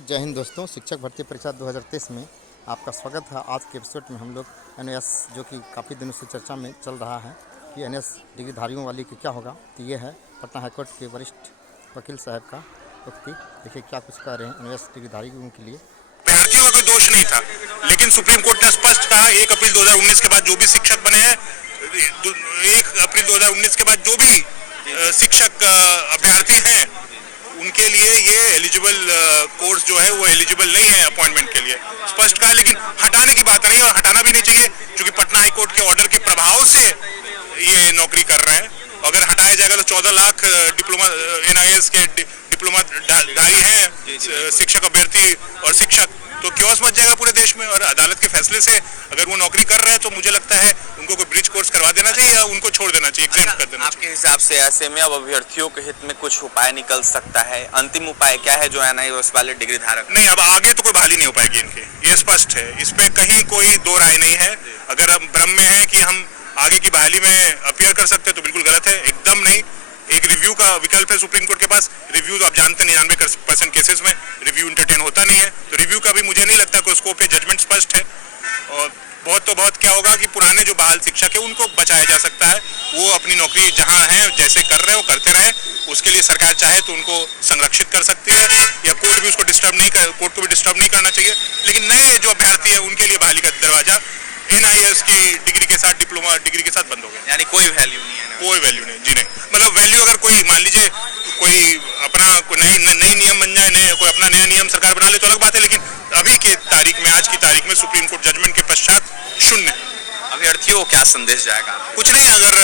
जय हिंद दोस्तों, शिक्षक भर्ती परीक्षा 2023 में आपका स्वागत है। आज के एपिसोड में हम लोग एनएस जो कि काफ़ी दिनों से चर्चा में चल रहा है कि एनएस डिग्रीधारियों वाली की क्या होगा, तो ये है पटना हाईकोर्ट के वरिष्ठ वकील साहब का उक्ति। देखिए क्या कुछ कह रहे हैं एनएस डिग्रीधारियों के लिए। अभ्यर्थियों का कोई दोष नहीं था, लेकिन सुप्रीम कोर्ट ने स्पष्ट कहा 1 अप्रैल 2019 के बाद जो भी शिक्षक बने हैं, 1 अप्रैल 2019 के बाद जो भी शिक्षक अभ्यर्थी हैं उनके लिए ये एलिजिबल कोर्स जो है वो एलिजिबल नहीं है अपॉइंटमेंट के लिए, स्पष्ट कहा। लेकिन हटाने की बात नहीं, और हटाना भी नहीं चाहिए क्योंकि पटना हाईकोर्ट के ऑर्डर के प्रभाव से ये नौकरी कर रहे हैं। अगर हटाया जाएगा तो 14 लाख डिप्लोमा एनआईएस के डिप्लोमाधारी हैं शिक्षक अभ्यर्थी और शिक्षक, तो क्योस मच जाएगा पूरे देश में। और अदालत के फैसले से अगर वो नौकरी कर रहे हैं तो मुझे लगता है उनको कोई ब्रिज कोर्स करवा देना चाहिए या उनको छोड़ देना चाहिए, एग्जाम कर देना चाहिए। आपके हिसाब से ऐसे में अब अभ्यर्थियों के हित में कुछ उपाय निकल सकता है? अंतिम उपाय क्या है जो एनआईएस वाले डिग्री धारक? नहीं, अब आगे तो कोई बहाली नहीं हो पाएगी इनकी, ये स्पष्ट है, इस पे कहीं कोई दो राय नहीं है। अगर हम भ्रम में है कि हम आगे की बहाली में अपीयर कर सकते हैं तो बिल्कुल गलत है, एकदम नहीं। एक रिव्यू का विकल्प है सुप्रीम कोर्ट के पास। रिव्यू तो आप जानते हैं 99% केसेस में रिव्यू एंटरटेन होता नहीं है, तो रिव्यू का भी मुझे नहीं लगता कोई स्कोप है, जजमेंट स्पष्ट है। और बहुत क्या होगा कि पुराने जो बहाल शिक्षक है उनको बचाया जा सकता है, वो अपनी नौकरी जहां है जैसे कर रहे हैं वो करते रहे। उसके लिए सरकार चाहे तो उनको संरक्षित कर सकती है, या कोर्ट भी उसको कोर्ट को भी डिस्टर्ब नहीं करना चाहिए। लेकिन नए जो अभ्यर्थी है उनके लिए बहाली का दरवाजा एनआईएस की डिग्री के साथ, डिप्लोमा डिग्री के साथ बंद हो गया। यानी कोई वैल्यू नहीं है? कोई वैल्यू नहीं जी, नहीं। मतलब वैल्यू अगर कोई मान लीजिए कोई अपना नई नियम बन जाए, कोई अपना नया नियम सरकार बना ले तो अलग बात है, लेकिन अभी के तारीख में, आज की तारीख में सुप्रीम कोर्ट जजमेंट के पश्चात शून्य। अभ्यर्थियों को क्या संदेश जाएगा? कुछ नहीं, अगर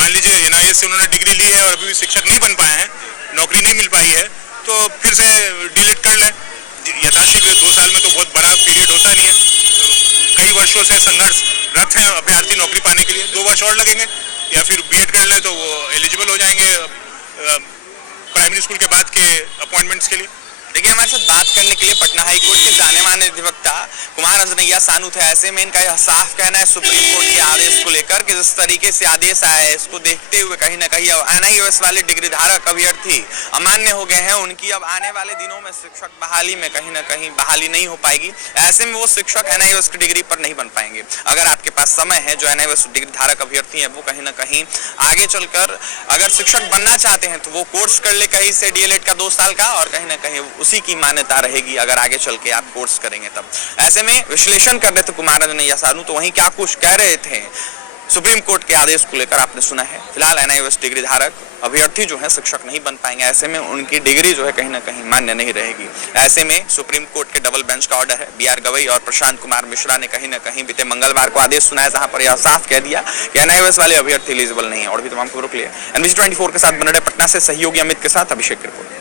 मान लीजिए एनआईएस से उन्होंने डिग्री ली है और अभी भी शिक्षक नहीं बन पाए हैं, नौकरी नहीं मिल पाई है, तो फिर से डिलीट कर लें यथाशीघ्र। 2 साल में तो बहुत बड़ा पीरियड होता नहीं है, कई वर्षों से संघर्षरत हैं अभ्यर्थी नौकरी पाने के लिए। 2 वर्ष और लगेंगे, या फिर बीएड कर ले तो वो एलिजिबल हो जाएंगे प्राइमरी स्कूल के बाद के अपॉइंटमेंट्स के लिए। देखिए, हमारे साथ बात करने के लिए पटना हाईकोर्ट के जाने माने अधिवक्ता कुमार अंजनैया सानू थे। ऐसे में इनका यह साफ कहना है सुप्रीम कोर्ट के आदेश को लेकर कि जिस तरीके से आदेश आया है इसको देखते हुए कहीं ना कहीं एनआईएस वाले डिग्री धारक अभ्यर्थी अमान्य हो गए हैं। उनकी अब आने वाले दिनों में शिक्षक बहाली में कहीं ना कहीं बहाली नहीं हो पाएगी। ऐसे में वो शिक्षक एनआईएस की डिग्री पर नहीं बन पाएंगे। अगर आपके पास समय है, जो एनआईएस डिग्री धारक अभ्यर्थी है वो कहीं ना कहीं आगे चलकर अगर शिक्षक बनना चाहते हैं तो वो कोर्स कर ले कहीं से डीएलएड का 2 साल का, और कहीं ना कहीं उसी की मान्यता रहेगी अगर आगे चल के आप कोर्स करेंगे तब। ऐसे में विश्लेषण कर रहे थे कुमार अंजनैया सानू, तो वहीं क्या कुछ कह रहे थे सुप्रीम कोर्ट के आदेश को लेकर आपने सुना है। फिलहाल एनआईएस डिग्री धारक अभ्यर्थी जो है शिक्षक नहीं बन पाएंगे, ऐसे में उनकी डिग्री जो है कहीं ना कहीं मान्य नहीं रहेगी। ऐसे में सुप्रीम कोर्ट के डबल बेंच का ऑर्डर है, बीआर गवई और प्रशांत कुमार मिश्रा ने कहीं ना कहीं बीते मंगलवार को आदेश सुनाया, जहां पर यह साफ कह दिया कि एनआईएस वाले अभ्यर्थी एलिजिबल नहीं है। और भी तमाम खबरों के लिए NBC 24 के साथ बने रहे पटना से सहयोगी अमित के साथ अभिषेक की रिपोर्ट।